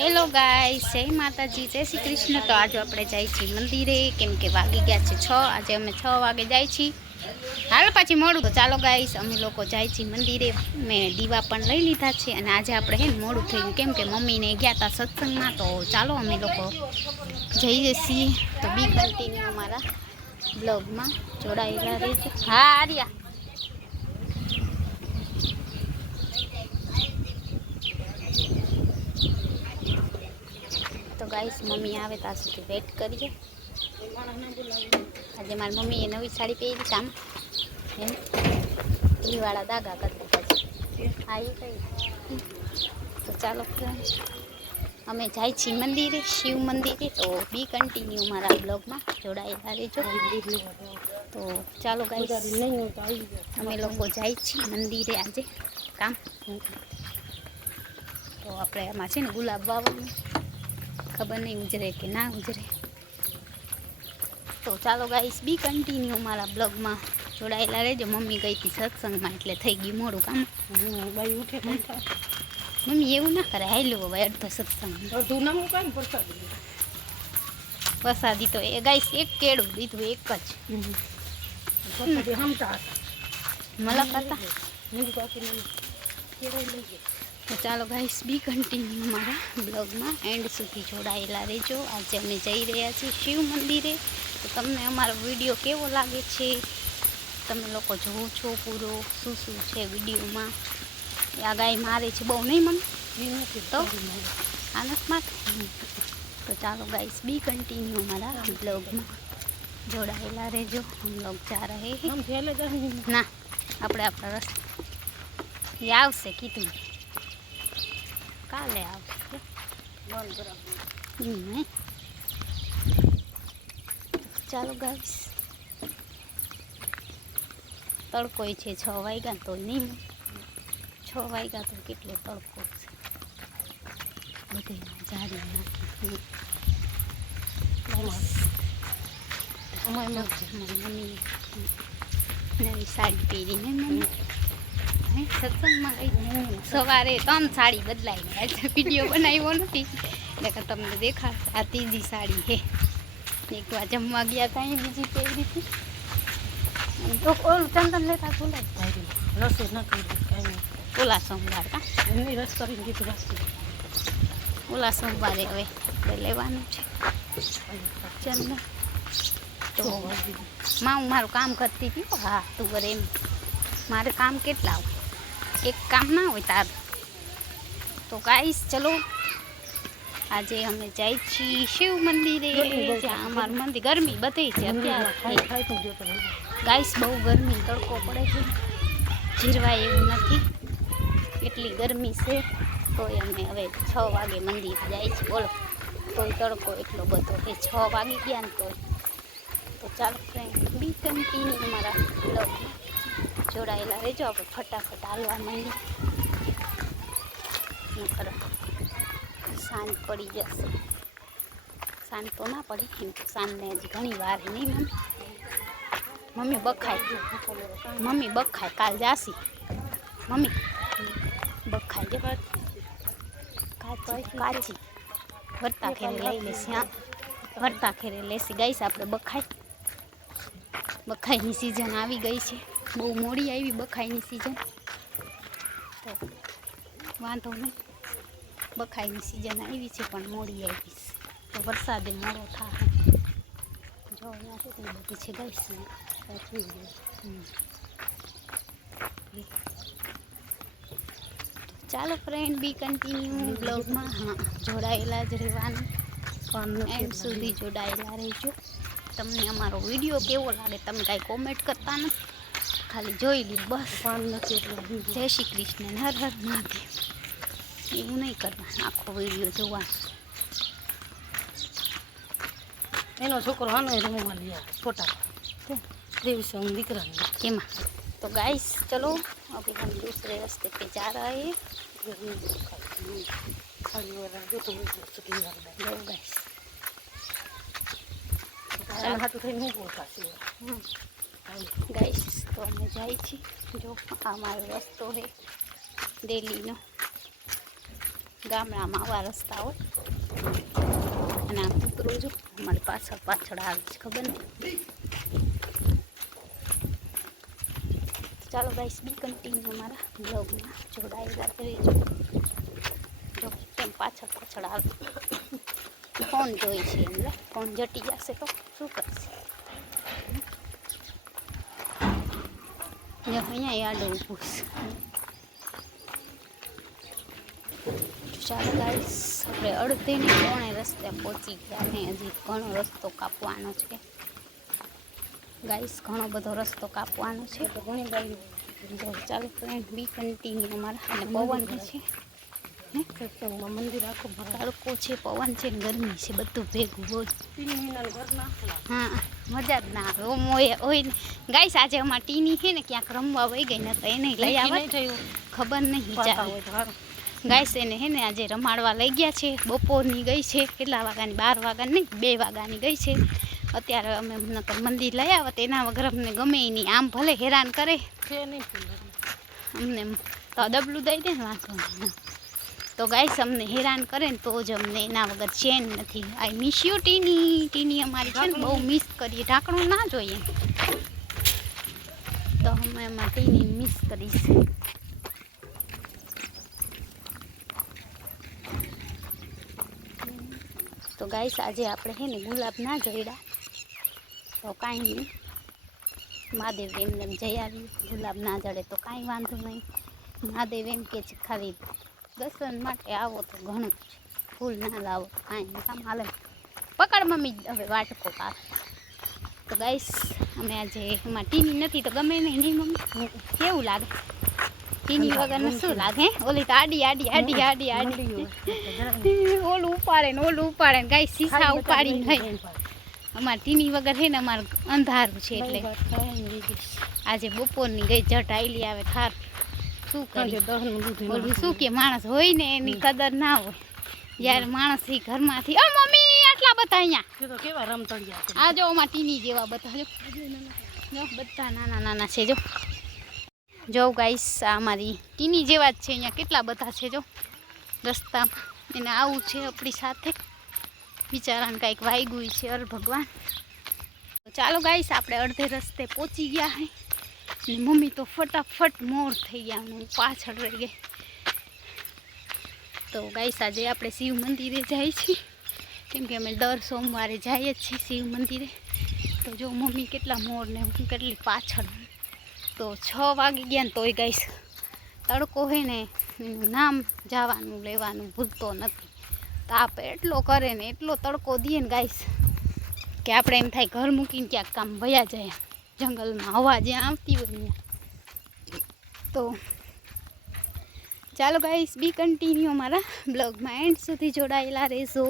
Hello guys, જય માતાજી, જય શ્રી કૃષ્ણ। તો આજે આપણે જાય છીએ મંદિરે, કેમ કે વાગી ગયા છે 6। આજે અમે 6 વાગે જાય છીએ। હાલ પાછી મોડું તો ચાલો ગાઈસ, અમે લોકો જાય છીએ મંદિરે। મેં દીવા પણ લઈ લીધા છે અને આજે આપણે હે મોડું થઈ ગયું, કેમ કે મમ્મીને ગયા હતા સત્સંગમાં। તો ચાલો અમે લોકો જઈએ છીએ। તો બી કન્ટિન્યુ અમારા બ્લોગમાં જોડાયેલા રહેજો। હા આર્યા, તો ગાઈસ મમ્મી આવે ત્યાં સુધી વેટ કરીએ। આજે મારી મમ્મીએ નવી સાડી પહેરી, કામ એમ ઘીવાળા દાગા કરી દીધા છે। હા એ કઈ તો ચાલો ફ્રેન્ડ, અમે જાય છીએ મંદિરે, શિવ મંદિરે। તો બી કન્ટિન્યુ મારા બ્લોગમાં જોડાયેલા રહેજો। તો ચાલો ગાઈસ, અમે લોકો જાય છીએ મંદિરે આજે કામ। તો આપણે આમાં છે ને ગુલાબ વાવવાનું, ખબર નહીં ઉજરે કે ના ઉજરે। તો ચાલો ગાઈસ, બી કન્ટિન્યુ મારા બ્લોગમાં જોડાયેલા રહેજો। મમ્મી ગઈ હતી સત્સંગમાં એટલે થઈ ગયું મોડું કામ। મમ્મી એવું ના કરે, હાલો હવે અડધો સત્સંગ વરસાદી તો એ ગાઈસ એક કેળું દીધું, એક જ મલક હતા। તો ચાલો ગાઈસ, બી કન્ટિન્યુ મારા બ્લોગમાં એન્ડ સુધી જોડાયેલા રહેજો। આજે અમે જઈ રહ્યા છીએ શિવ મંદિરે। તો તમને અમારો વિડીયો કેવો લાગે છે, તમે લોકો જોવો છો પૂરો, શું શું છે વિડીયોમાં। આ ગાય મારે છે બહુ, નહીં મમ્મી? તો આનસમાં તો ચાલો ગાઈસ, બી કન્ટિન્યુ મારા બ્લોગમાં જોડાયેલા રહેજો। हम लोग जा रहे हैं ના, આપણે આપણા રસ્તે એ આવશે, કીધું કાલે આવશે। ચાલો ગાઈસ, તડકો છે 6 વાગ્યા તો નહીં, 6 વાગ્યા તો કેટલો તડકો છે, બધે જારી નાખી। મમ્મી નવી સાડી પહેરીને મમ્મી સત્સંગમાં ગઈ, સવારે 3 સાડી બદલાઈને આજે વિડીયો બનાવ્યો નથી એટલે તમને દેખાડશે। આ ત્રીજી સાડી છે, એક વાર જમવા ગયા હતા એ બીજી પહેરી હતી। તો ઓલું ચંદન લેતા ભૂલાય રસોઈ ન કરી ઓલા સોમવાર કા રસ કરીને કીધું ઓલા સોમવારે હવે લેવાનું છે ચંદન। તો માં હું મારું કામ કરતી હતી। હા તું કરે એમ, મારે કામ કેટલા હોય, એક કામ ના હોય તારું। તો ગાઈસ ચલો, આજે અમે જાય છીએ શિવ મંદિરે, જ્યાં અમારું મંદિર ગરમી બધે છે અત્યારે ગાઈસ, બહુ ગરમી, તડકો પડે છે, જીરવાય એવું નથી, એટલી ગરમી છે। તોય અમે હવે 6 વાગે મંદિર જાય છે, બોલો તોય તડકો એટલો બધો એ 6 વાગી ગયા ને તોય। તો ચાલો ફ્રેન્ડ, બી કન્ટિન્યુ મારા બ્લોગમાં જોડાયેલા રહેજો। આપણે ફટાફટ હાલવા માંડી, સાંજ પડી જશે। સાંજ તો ના પડે, કેમ કે સાંજને હજી ઘણી વાર નહીં મમ્મી બખાય, મમ્મી બખાય કાલ જાસી, મમ્મી બખાય કાચી વર્તા ખેરે લઈ લેસી। હા વર્તા ખેરે લેસી ગાઈસ, આપણે બખાઈની સિઝન આવી ગઈ છે, બહુ મોડી આવી બખાઈની સિઝન। તો વાંધો નહીં, બખાઈની સિઝન આવી છે પણ મોડી આવી છે, તો વરસાદે મોડો થાય। જો અહીંયા કેટલી બધી છે ગાઈસ, ચાલો ફ્રેન્ડ, બી કન્ટિન્યુ બ્લોગમાં હા જોડાયેલા જ રહેવાનું, એન્ડ સુધી જોડાયેલા રહેજો। તમને અમારો વિડીયો કેવો લાગે તમે કાંઈ કોમેન્ટ કરતા નથી, ખાલી જોઈ લ્યો બસ। જય શ્રી કૃષ્ણ, હર હર મહાદેવ, એવું નહીં કરવાનું, આખો વિડીયો જોવાનો। એનો છોકરો હાનો રમવા લ્યા ફોટા દેવી સંગ દીકરા કેમાં। तो गाइस चलो, अभी हम दूसरे रास्ते पे जा रहे हैं। गाइस तो અમે જાય છીએ, જો આ મારો રસ્તો છે દિલ્હીનો, ગામડામાં આવા રસ્તા હોય. અને આ કૂતરો જો અમારી પાછળ પાછળ આવે છે, ખબર નહીં. ચાલો ગાઈસ, બી કન્ટિન્યુ અમારા બ્લોગમાં જોડાયેલા રહેજો. જો કેમ પાછળ પાછળ આવે, ફોન જોઈ છે એટલે ફોન જટી જશે તો શું કરશે. અહીંયા યાદ ઊભું છે. ચાલો ગાઈસ, આપણે અડધેની કોણે રસ્તે પહોંચી ગયા ને હજી ઘણો રસ્તો કાપવાનો છે. ગાઈસ, ઘણો બધો રસ્તો કાપવાનો છે. તો ઘણી બાજુ ચાલો ફ્રેન્ડ, બી કન્ટિન્યુ અમારા. અને પવન છે, મંદિર આખો તડકો છે, પવન છે, ગરમી છે, બધું ભેગું હોય. હા, મજા જ ના આવે. હોય ને ગાઈસ, આજે અમારા ટીની છે ને ક્યાંક રમવા વહી ગઈ ને, તો એને લઈ આવવા ખબર નહીં. ગાઈસ, એને હે ને આજે રમાડવા લઈ ગયા છે. બપોરની ગઈ છે, કેટલા વાગ્યાની, 12 વાગ્યાની નહીં, 2 વાગ્યાની ગઈ છે. અત્યારે અમે મંદિર લઈ આવ્યા તો એના વગર અમને ગમે નહીં. આમ ભલે હેરાન કરે અમને, તો ડબલું દઈ દે ને વાંધો નહીં. તો ગાઈસ, અમને હેરાન કરે ને તો જ અમને એના વગર ચેન નથી. I miss you ટીની. ટીની અમારી છે ને બહુ મિસ કરીએ. ઢાંકણું ના જોઈએ તો અમે એમાં ટીની મિસ કરીશ. તો ગાઈસ, આજે આપણે છે ને ગુલાબ ના જડ્યા તો કાંઈ નહીં, મહાદેવ એમને જઈ આવ્યું. ગુલાબ ના જડે તો કાંઈ વાંધો નહીં. મહાદેવ એમ કે છે ખાલી દર્શન માટે આવો તો ઘણું છે, ફૂલ ના લાવો તો કાંઈ કામ હાલે. પકડ મમ્મી હવે વાટકો પાર. તો ગાઈસ, અમે આજે એમાં ટીની નથી તો ગમે નહીં મમ્મી. કેવું લાગે ટીની વગરનું? શું લાગે? ઓલી તો આડી ઓલું ઉપાડે ને ગાઈસ, શીશા ઉપાડી નહીં. અમારે ટીની વગર છે ને અમારે અંધારું છે એટલે આજે બપોરની ગઈ જટ આઈલી આવે થાર. શું કરીએ? ઓલું શું કે માણસ હોય ને એની કદર ના હોય. જ્યારે માણસ ઘરમાંથી મમ્મી આટલા બધા અહીંયા કેવા રમતડિયા આ જો અમારા ટીની જેવા બધા જો બધા નાના નાના છે. જો ગાઈસ, આ અમારી ટીની જેવા જ છે. અહીંયા કેટલા બધા છે જો રસ્તામાં. એને આવું છે આપણી સાથે. બિચારાને કાંઈક વાગ્યું છે. અર ભગવાન. ચાલો ગાઈસ, આપણે અડધે રસ્તે પહોંચી ગયા હે. મમ્મી તો ફટાફટ મોર થઈ ગયા, હું પાછળ રહી ગઈ. તો ગાઈસ, આજે આપણે શિવ મંદિરે જઈએ છીએ, કેમ કે અમે દર સોમવારે જઈએ જ છીએ શિવ મંદિરે. તો જો મમ્મી કેટલા મોરને હું કેટલી પાછળ. તો 6 વાગી ગયા ને તોય ગાઈસ તડકો હોય ને એનું નામ જવાનું લેવાનું ભૂલતો નથી. તાપ એટલો કરે ને એટલો તડકો દે ને ગાઈસ કે આપણે એમ થાય ઘર મૂકીને ક્યાંક કામ ભયા જાય, જંગલમાં હવા જ્યાં આવતી હોય ત્યાં. તો ચાલો ગાઈસ, બી કન્ટિન્યુ અમારા બ્લોગમાં એન્ડ સુધી જોડાયેલા રહેજો.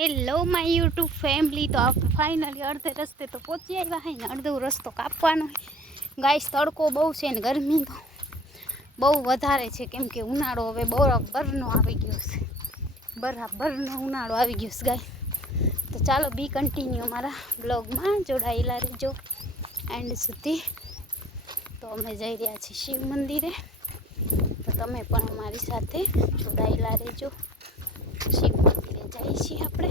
Hello my YouTube family. તો આપણે ફાઇનલી અડધે રસ્તે તો પહોંચી આવ્યા હોય ને અડધો રસ્તો કાપવાનો હોય. ગાઈસ, તડકો બહુ છે ને ગરમી તો બહુ વધારે છે, કેમ કે ઉનાળો હવે બરાબરનો આવી ગયો છે. બરાબરનો ઉનાળો આવી ગયો છે ગાઈસ. તો ચાલો બી કન્ટિન્યુ અમારા બ્લોગમાં જોડાયેલા રહેજો એન્ડ સુધી. તો અમે જઈ રહ્યા છીએ શિવ મંદિરે, તો તમે પણ અમારી સાથે જોડાયેલા રહેજો. શિવ મંદિરે જઈએ છીએ આપણે.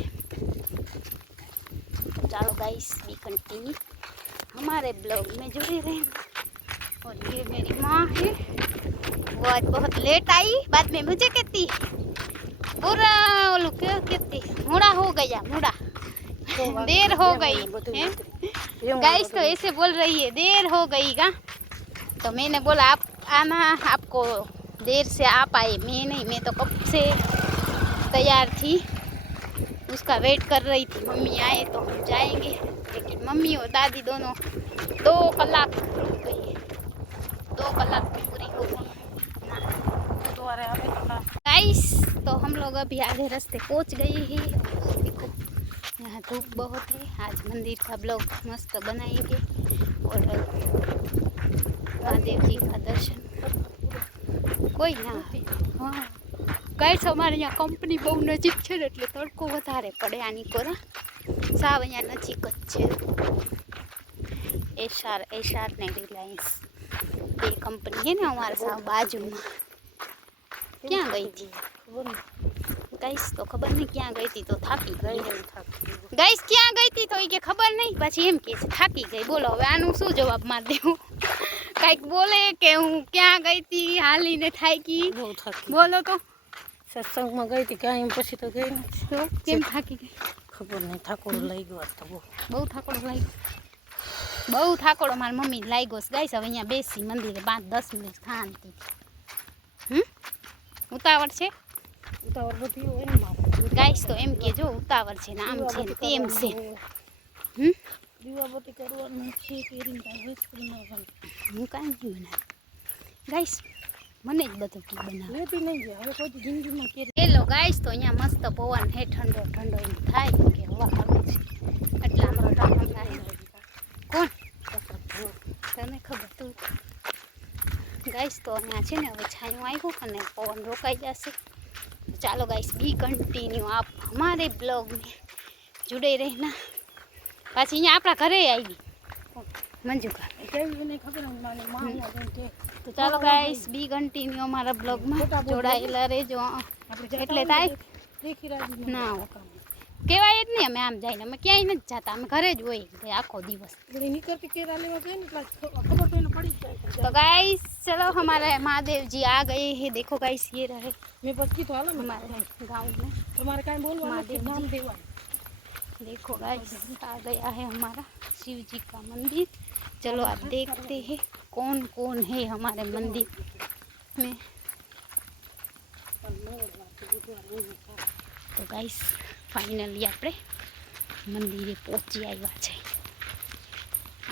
तो चलो गाइस, बी कंटिन्यू हमारे ब्लॉग में जुड़े रहें. और ये मेरी माँ है, वो आज बहुत लेट आई. बाद में मुझे कहती पूरा क्या कहती मुड़ा हो गया, मुड़ा देर हो गई है गाइस. तो ऐसे बोल रही है देर हो गई का. तो मैंने बोला आप आना, आपको देर से आप आए, मैं नहीं, मैं तो कब से तैयार थी, उसका वेट कर रही थी. मम्मी आए तो हम जाएंगे, लेकिन मम्मी और दादी दोनों 2 कलाक रुक गई है. 2 कलाक में पूरी हो गई गाइस. तो हम लोग अभी आधे रास्ते पहुंच गए हैं. देखो यहाँ धूप बहुत है. आज मंदिर का ब्लॉग मस्त बनाएंगे और महादेव जी का दर्शन. कोई ना, हाँ गाइस, અમારે અહીંયા કંપની બહુ નજીક છે ને એટલે તડકો વધારે પડે. આની કોરા સાવ અહીંયા નજીક જ છે. એશઆર ને રિલાયન્સ બે કંપની છે ને અમારા સાવ બાજુમાં. ક્યાં ગઈ હતી ગાઈસ? તો ખબર નહીં ક્યાં ગઈ હતી, તો થાકી ગઈ. ગાઈસ ક્યાં ગઈ હતી તો એ કે ખબર નહીં, પછી એમ કે છે થાકી ગઈ. બોલો હવે આનું શું જવાબ માર દેવું? કાંઈક બોલે કે હું ક્યાં ગઈ હતી હાલીને થાકી? બોલો તો. સત્સંગમાં ગઈ હતી કાંઈ, એમ પછી તો ગઈ નથી. તો કેમ થાકી ગઈ? ખબર નહીં, થાકોડો લઈ ગયો તો બહુ થાકોડો લાગ્યો. બહુ થાકોડો મારી મમ્મી લાગ્યો છે ગાઈસ. હવે અહીંયા બેસી મંદિરે 5-10 મિનિટ શાંતિ. ઉતાવળ છે? ઉતાવળ બધી હોય ને મારે ગાઈસ તો એમ કે જો ઉતાવળ છે ને આમ છે ને તેમ છે. દીવાબત્તી કરવાનું છે, કેરીને બનાવવાનું. હું કાંઈ નહીં બનાવું ગાઈસ, મને જ બધું કી બનાવે. લેતી નહીં જાય હવે કોઈ જિંદગીમાં કેરી. હેલો ગાઈસ, તો અહીંયા મસ્ત પવન હે, ઠંડો ઠંડો એમ થાય કે હવા આવે છે. એટલા મોટા થાય. કોણ તને ખબર? તું ગાઈસ તો અહીંયા છે ને હવે છાયું આવ્યું અને પવન રોકાઈ જશે. ચાલો गाइस बी कंटिन्यू आप हमारे ब्लॉग में जुड़े रहना. पाછી અહીંયા આપણા ઘરે આવી મંજુકા. તો ચાલો गाइस बी कंटिन्यू हमारा ब्लॉग में જોડાયેલા રહેજો. એટલે થાય ના કહેવાય જ નહીં અમે આમ જઈને અમે ક્યાંય નથી જતા, અમે ઘરે જ હોય આખો દિવસ. तो गाइस चलो हमारे महादेव जी आ गए हैं. देखो गाइस ये रहे हमारे गाँव में महादेव जी. देखो गाइस आ गया है हमारा शिव जी का मंदिर. चलो आप देखते हैं कौन कौन है हमारे मंदिर में. तो गाइस फाइनली આપણે મંદિરે પહોંચી આવ્યા છે.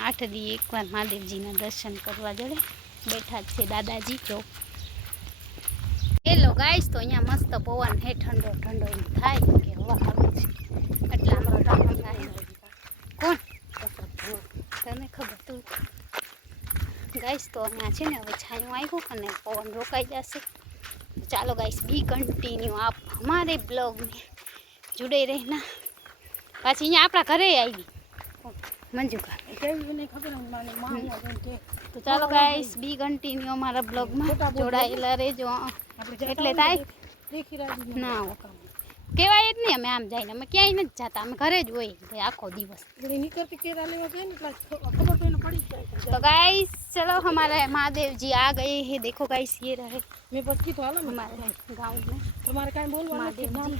8 દી એકવાર મહાદેવજીના દર્શન કરવા જડે બેઠા છે દાદાજી. જો હેલો ગાઈસ, તો અહીંયા મસ્ત પવન હે, ઠંડો ઠંડો એમ થાય કે હવા આવે છે. એટલા મોટા થાય. કોણ તને ખબર? તું ગાઈસ તો અહીંયા છે ને હવે છાયું આવ્યું અને પવન રોકાઈ જશે. ચાલો गाइस बी कंटिन्यू आप हमारे ब्लॉग में जुड़े रहना. पाછી અહીંયા આપણા ઘરે આવી મંજુકા. તો ચાલો गाइस बी कंटिन्यू हमारा ब्लॉग में જોડાયેલા રહેજો. એટલે થાય ના કહેવાય જ નહીં અમે આમ જઈને અમે ક્યાંય નથી જતા, અમે ઘરે જ હોય આખો દિવસ. तो गाइस चलो हमारे महादेव जी आ गए हैं. देखो गाइस ये रहे हमारे गाँव में महादेव जी.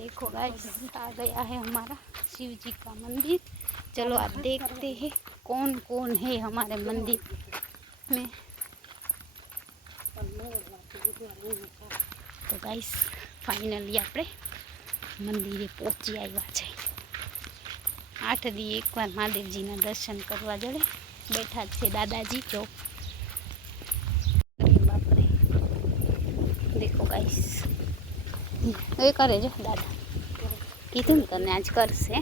देखो गाइस आ गया है हमारा शिव जी का मंदिर. चलो आप देखते हैं कौन कौन है हमारे मंदिर में. तो गाइस फाइनली આપણે મંદિરે પહોંચી આવ્યા છે. 8 દી એકવાર મહાદેવજીના દર્શન કરવા જડે બેઠા છે દાદાજી. જો બાપરે દેખો ગાઈસ એ કરે જો દાદા કીધું ને તને આજ કરશે.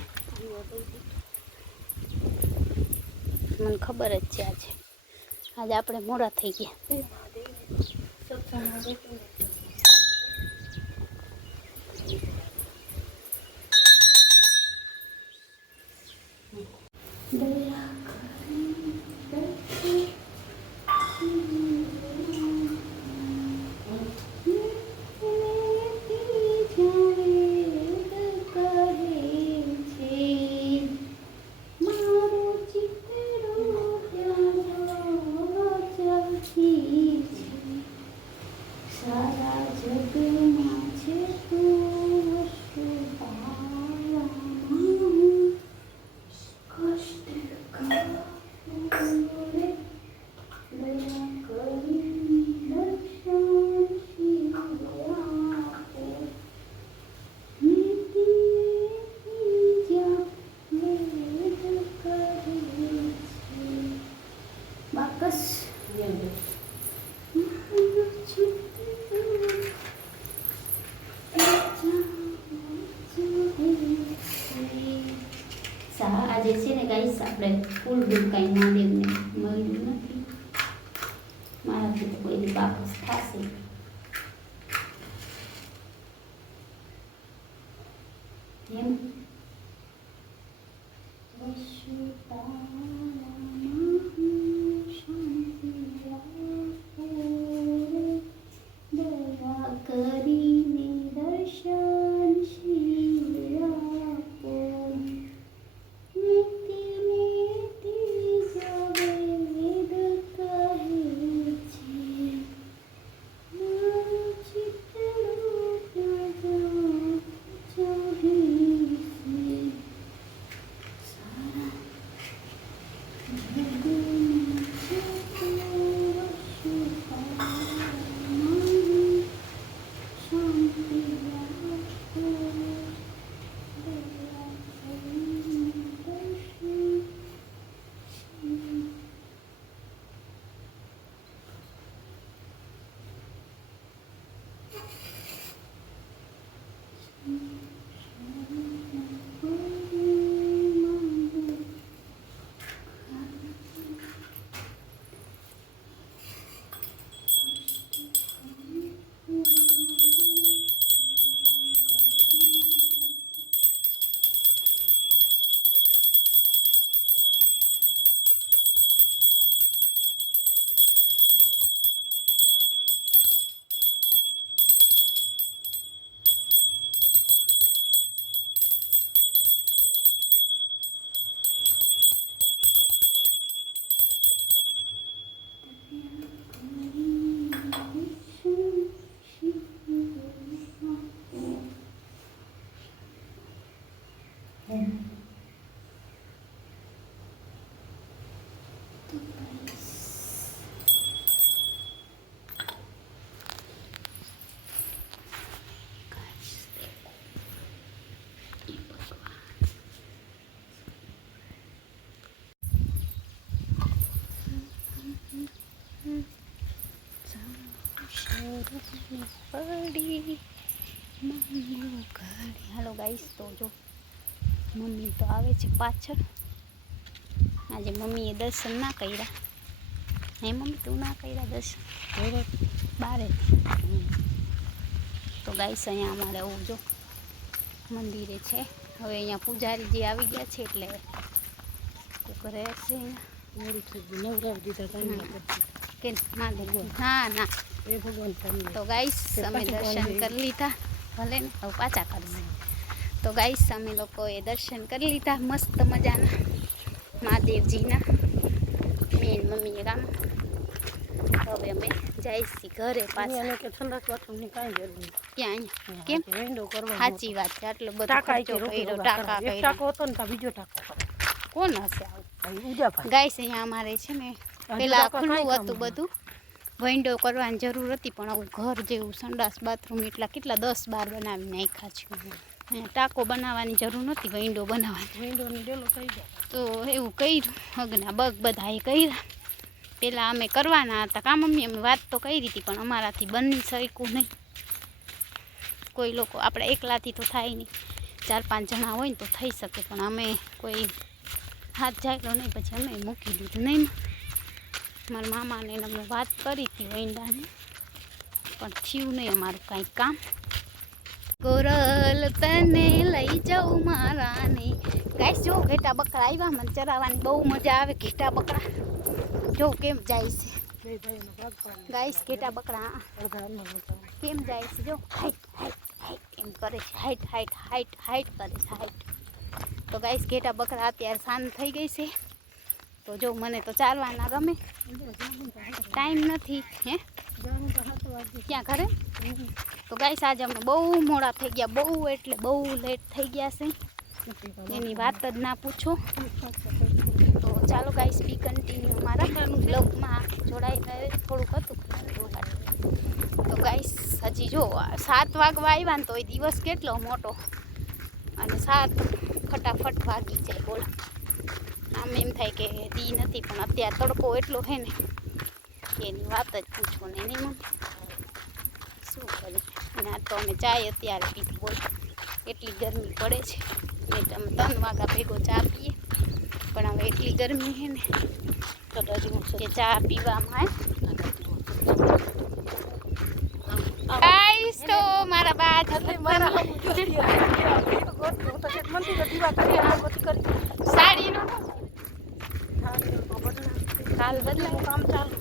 મને ખબર જ છે આજે આપણે મોડા થઈ ગયા. આજે છે ને ગાઈસ આપણે ફૂલ બૂલ કાંઈ મહાદેવને મળ્યું નથી. મારાથી તો કોઈ વાપસ થશે. એમ પડી માંગુ ઘડી. હાલો ગાઈસ, તો જો મમ્મી તો આવે છે પાછળ. આજે મમ્મીએ દર્શન ના કર્યા. હે મમ્મી, તું ના કર્યા દર્શન? બારે. તો ગાઈસ અહીંયા અમારે આવું જો મંદિરે છે. હવે અહીંયા પૂજારીજી આવી ગયા છે એટલે ઘરે છે નવરાવી દીધા કે મહાદેવ. ના ના, એ ભગવાન. તો ગાઈસ અમે દર્શન કરી લીધા. ભલે ને હવે પાછા કરશે. તો ગાઈસ અમે લોકોએ દર્શન કરી લીધા મસ્ત મજાના મહાદેવજીના. મેન મમ્મીએ કામ. હવે અમે જઈશી ઘરે પાછા. કે ઠંડક બાથરૂમની કાંઈ જરૂર નહીં. ક્યાં અહીંયા? કેમ? વિન્ડો કરવા સાચી વાત છે. આટલો બધો ટાંકા ખર્ચો કર્યો, ટાંકા કર્યા. ટાંકો હતો ને ત્યાં બીજો ટાંકો કરો. કોણ હશે આવું? ઉજાભાઈ. ગાઈસ અહીંયા અમારે છે ને પેલા ખુલ્લું હતું બધું, વિન્ડો કરવાની જરૂર હતી, પણ આવું ઘર જેવું સંડાસ બાથરૂમ એટલા કેટલા 10-12 બનાવી નાખ્યા છે. અહીંયા ટાંકો બનાવવાની જરૂર નથી, વિન્ડો બનાવવાની. વિન્ડોની ડેલો થઈ જાય તો એવું કર્યું. હગના બગ બધાએ કર્યા. પહેલાં અમે કરવાના હતા કામ. અમે વાત તો કરી હતી, પણ અમારાથી બની શક્યું નહીં. કોઈ લોકો આપણે એકલાથી તો થાય નહીં, 4-5 જણા હોય ને તો થઈ શકે, પણ અમે કોઈ હાથ જાયલો નહીં. પછી અમે મૂકી દીધું નહીં. મારા મામાને અમે વાત કરી હતી વૈંડાની, પણ થયું નહીં અમારું કાંઈ કામ. ગોરલ તને લઈ જાઉં મારાને. ગાઈસ જો ઘેટા બકરા આવ્યા, મને ચરાવવાની બહુ મજા આવે. ઘેટા બકરા જો કેમ જાય છે ગાઈસ. ઘેટા બકરા કેમ જાય છે જો. હાઈટ હાઈટ હાઈટ એમ કરે છે. હાઈટ હાઈટ હાઈટ હાઈટ કરે છે. હાઈટ. તો ગાઈસ ઘેટા બકરા અત્યારે શાંત થઈ ગઈ છે. તો જો મને તો ચાલવાના ગમે, ટાઈમ નથી. હે ક્યાં ઘરે? તો ગાઈસ આજે અમે બહુ મોડા થઈ ગયા, બહુ એટલે બહુ લેટ થઈ ગયા છે. એની વાત જ ના પૂછો. તો ચાલો ગાઈસ બી કન્ટિન્યુ અમારા બ્લોગમાં જોડાઈ રહે. થોડુંક હતું તો ગાઈસ હજી જો 7 વાગવા આવ્યા ને તો એ દિવસ કેટલો મોટો, અને 7 ફટાફટ વાગી જાય. બોલો, આમ એમ થાય કે દી નથી, પણ અત્યારે તડકો એટલો છે ને એની વાત જ પૂછો ને. નહીં શું કરીએ. અને આ તો અમે ચાય અત્યારે પીધી. બોલો, એટલી ગરમી પડે છે. ને તમે 3 વાગ્યા ભેગો ચા પીએ, પણ હવે એટલી ગરમી છે ને કે ચા પીવામાં ગાઈસ. તો મારા બા સાડીનો કાલ બદલાય કામ ચાલુ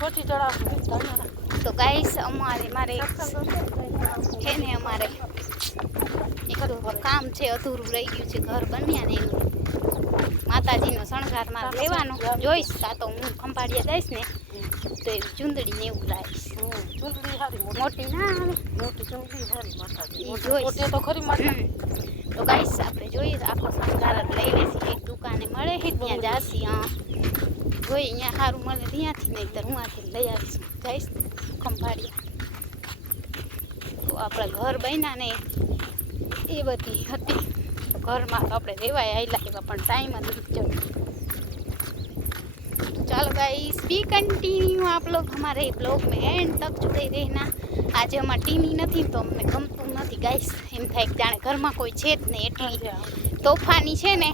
પછી ચડાવશું. તો ગાઈસ મારે છે ને અમારે એક કામ છે, અધૂરું રહી ગયું છે. ઘર બન્યા ને એનું માતાજીનો શણગાર મારે લેવાનો. જોઈશ કાં તો હું ખંભાળિયા જઈશ ને તો એ ચૂંદડી ને એવું લાવીશ. ચૂંટણી સારી મોટી ના આવે, મોટી ચૂંટણી સારી માતાજી જોઈશ તો ખરી માતા. તો ગાઈસ આપણે જોઈએ આખો શણગાર જ લઈ લેશી. એક દુકાને મળે છે ત્યાં જાશી. જોઈએ અહીંયા સારું મળે ત્યાંથી, નહીંતર હું આથી લઈ આવીશું. જઈશ ખંભાળિયા. તો આપણા ઘર બન્યા ને એ બધી હતી. તો ઘરમાં તો આપણે રહેવાય આવેલા એવા, પણ ટાઈમ જ નથી જવું. ચાલો गाइस बी कंटिन्यू आप लोग हमारे ब्लॉग में एंड तक जुड़े रहना। आज हमारे टीनी नहीं तो अમને ગમતું નથી ગાઈસ. એમ થાય કે જાણે ઘરમાં કોઈ છે જ નહીં, એટલી તોફાની છે ને.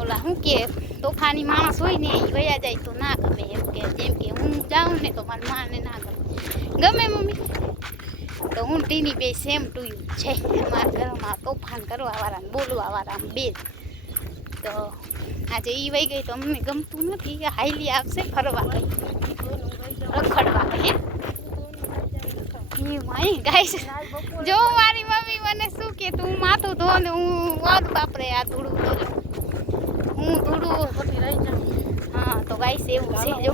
ઓલા શું કે તોફાની માણસ હોય ને એ વયા જાય તો ના ગમે. એમ કે જેમ કે હું જાઉં ને તો મારી માને ના ગમે. ગમે મમ્મી? તો હું ટીની બે સેમ ટુ યુ છે. અમારા ઘરમાં તોફાન કરવાવાળા ને બોલવાવાળા બે. તો આજે એ વહી ગઈ તો અમને ગમતું નથી. હાઈલી આવશે ફરવા ગઈ, રખડવા ગઈ. ગાઈસ જો મારી મમ્મી મને શું કે તું માથું ધો ને હું વાદ બાપરે આ ધૂળું તો હું ધૂળું ખોટી રહી જાઉં. હા તો ગાઈસ એવું છે. જો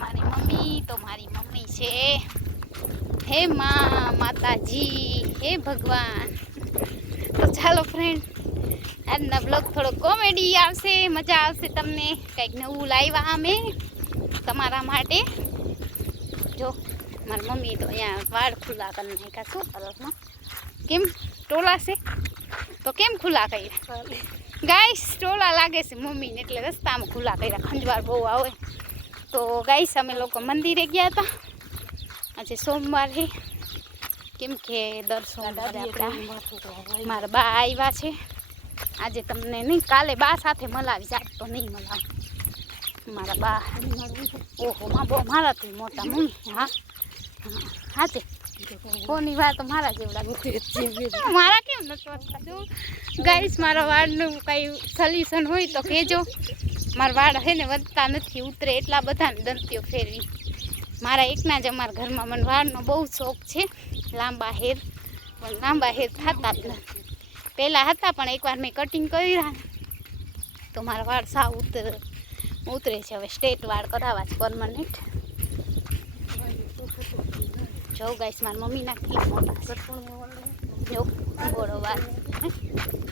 મારી મમ્મી છે. હે માતાજી, હે ભગવાન. તો ચાલો ફ્રેન્ડ, આજના બ્લોગ થોડો કોમેડી આવશે, મજા આવશે તમને. કંઈક નવું લાવ્યા અમે તમારા માટે. જો મારી મમ્મી તો અહીંયા વાળ ખુલ્લા કરી નાખ્યા. શું કરવાનું? કેમ ટોલાશે તો કેમ ખુલ્લા કર્યા? ગાઈસ ટોલા લાગે છે મમ્મીને એટલે રસ્તામાં ખુલ્લા કર્યા. ખંજવાળ બહુ આવે તો ગાઈસ અમે લોકો મંદિરે ગયા હતા. આજે સોમવાર છે, કેમ કે દર સોમવારે આપણા મારા બા આવ્યા છે. આજે તમને નહીં, કાલે બા સાથે મલાવી, આજ તો નહીં મલાવું. મારા બા ઓહો બહુ મારાથી મોટા મમ્મી. હા હા તે કોની વાત મારા જેવડા મારા કેમ નથી વધતા. ગાઈસ મારા વાળનું કાંઈ સોલ્યુશન હોય તો કહેજો. મારા વાળ છે ને વધતા નથી, ઉતરે એટલા બધાને દંતીઓ ફેરવી. મારા એકના જ અમારા ઘરમાં મને વાળનો બહુ શોખ છે, લાંબા હેર. પણ લાંબા હેર થતા જ નથી. પહેલાં હતા પણ એકવાર મેં કટિંગ કર્યા તો મારા વાળ સાવ ઉતરે છે. હવે સ્ટ્રેટ વાળ કરાવવા છે પરમનન્ટ. જો ગાઈસ મારી મમ્મીના કેટલા મોટા જો અંબોળો વાર.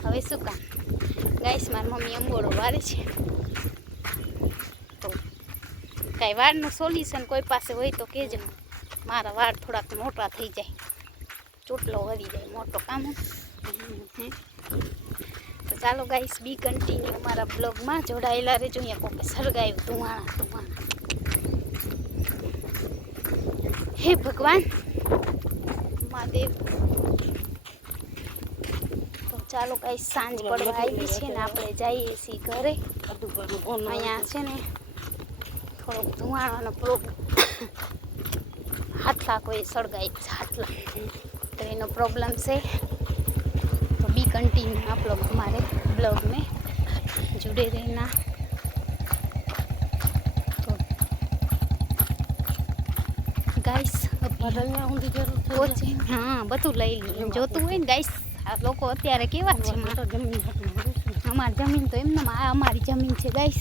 હવે શું કામ ગાઈસ મારી મમ્મી અંબોળો વારે છે. તો કાંઈ વાળનું સોલ્યુશન કોઈ પાસે હોય તો કહેજો. મારા વાળ થોડાક મોટા થઈ જાય, ચોટલો વળી જાય, મોટો કામ. તો ચાલો ગાઈસ બી કન્ટિન્યુ મારા બ્લોગમાં જોડાયેલા રહેજો. અહીંયા કોકે સળગાવ્યું ધુવાણા. હે ભગવાન મહાદેવ. તો ચાલો ગાઈસ સાંજ પડવા આવી છે ને આપણે જઈએ છીએ ઘરે. અહીંયા છે ને થોડોક ધુવાણાનો પ્રોબ્લેમ, હાથલા કોઈ સળગાવી છે હાથલા, તો એનો પ્રોબ્લેમ છે. तो बी कंटिन्यू आप लोग हमारे ब्लॉग में जुड़े रहना. तो गाइस पहुंचे. हाँ બધું લઈ લઈએ જોતું હોય ને ગાઈસ. આ લોકો અત્યારે કેવા છે, અમારી જમીન તો એમને અમારી જમીન છે ગાઈસ,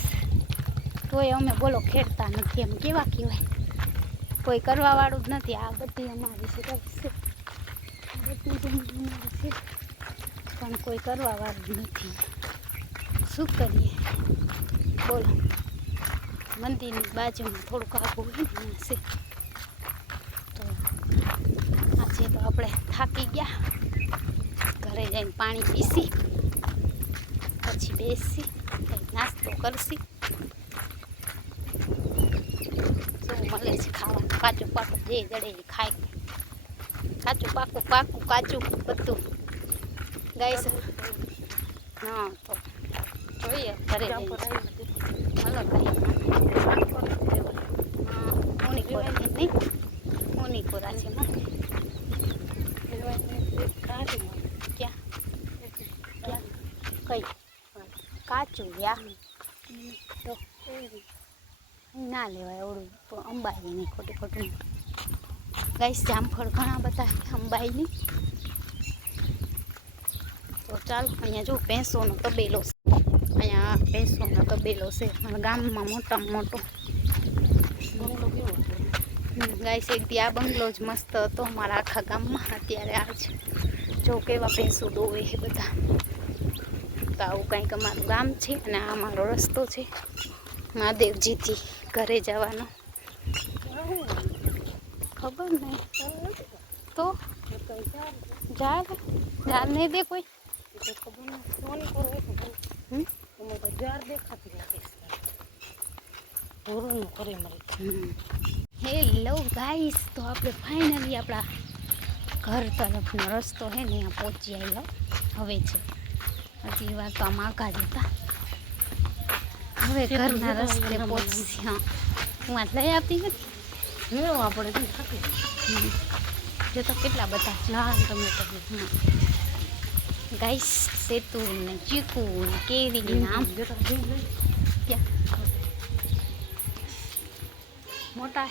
તોય અમે બોલો ખેડતા નથી. એમ કેવા કહેવાય, કોઈ કરવા વાળું જ નથી. આ બધી અમારી છે ગાઈસ, બધી જમીન અમારી છે પણ કોઈ કરવા વાળું નથી. શું કરીએ બોલો. મંદિરની બાજુમાં થોડુંક આખું છે. તો આજે તો આપણે થાકી ગયા, ઘરે જઈને પાણી પીસી પછી બેસી નાસ્તો કરશી. શું મળે છે ખાવાનું? કાચું પાકું જે જડે એ ખાય. કાચું પાકું કાચું બધું ગાઈસ. હા તો જોઈએ ઘરે જઈને હલો ઉનીપુરા નહીં, ઉનીપુરા છે ક્યાં કઈ કાચું યા તો ના લેવાય એવડું તો અંબાઈ નહીં ખોટું. ગાઈસ જામફળ ઘણા બધા અંબાઈની. તો ચાલો અહીંયા જો ભેંસોનો તબેલો છે. અહીંયા ભેંસોનો તબેલો છે ગામમાં મોટામાં મોટો. ગાઈસ એક દી આ બંગલો જ મસ્ત હતો મારા આખા ગામમાં. અત્યારે આ જ જો કેવા ભેંસો દોવે છે બધા. તો આવું કંઈક અમારું ગામ છે અને આ અમારો રસ્તો છે મહાદેવજીથી ઘરે જવાનો. ખબર નહીં તો ઝાડ નહીં દે કોઈ. હેલો ગાઈસ, તો આપણે ફાઇનલી આપણા ઘર તરફનો રસ્તો છે ને ત્યાં પહોંચી આવ્યા. હવે છે હજી વાર તો આમ આગા જ હતા. હવે ઘરના રસ્તે પહોંચી. હા હું આ લઈ આપતી નથી. આપણે જો તો કેટલા બધા લાલ ટમેટા. હા ગાઈસ સેતુર ને ચીકુ ને કેરી નામ ક્યાં મોટા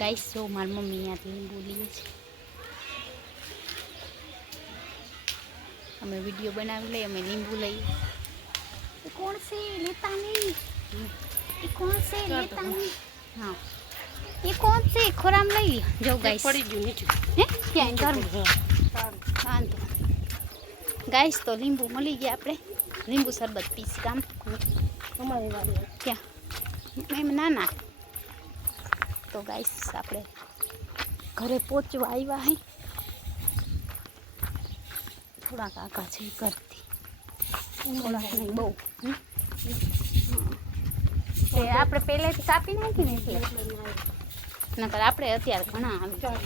ગાઈસ. જો મારી મમ્મી ત્યાંથી લીંબુ લઈએ છે. અમે વિડીયો બનાવી લઈએ, અમે લીંબુ લઈએ. એ કોણ છે લેતા નહીં, એ કોણ છે લેતા નહીં. હા એ કોણ છે ખોરામ લઈ લ્યો. જો ગાઈસ પડી ગયું નીચે હે ક્યાં ઘરમાં વાંધો ગાઈસ. તો લીંબુ મળી ગયા, આપણે લીંબુ શરબત પીસ કામ અમારી વાળી ક્યાં એમ નાના. તો ગાઈસ આપણે ઘરે પહોંચવા આવ્યા હે. થોડાક આખા છે ઘરથી, થોડાક નહીં બહુ. તે આપણે પહેલેથી કાપી નાખી ને એટલે નકર આપણે અત્યારે ઘણા આવી ચાર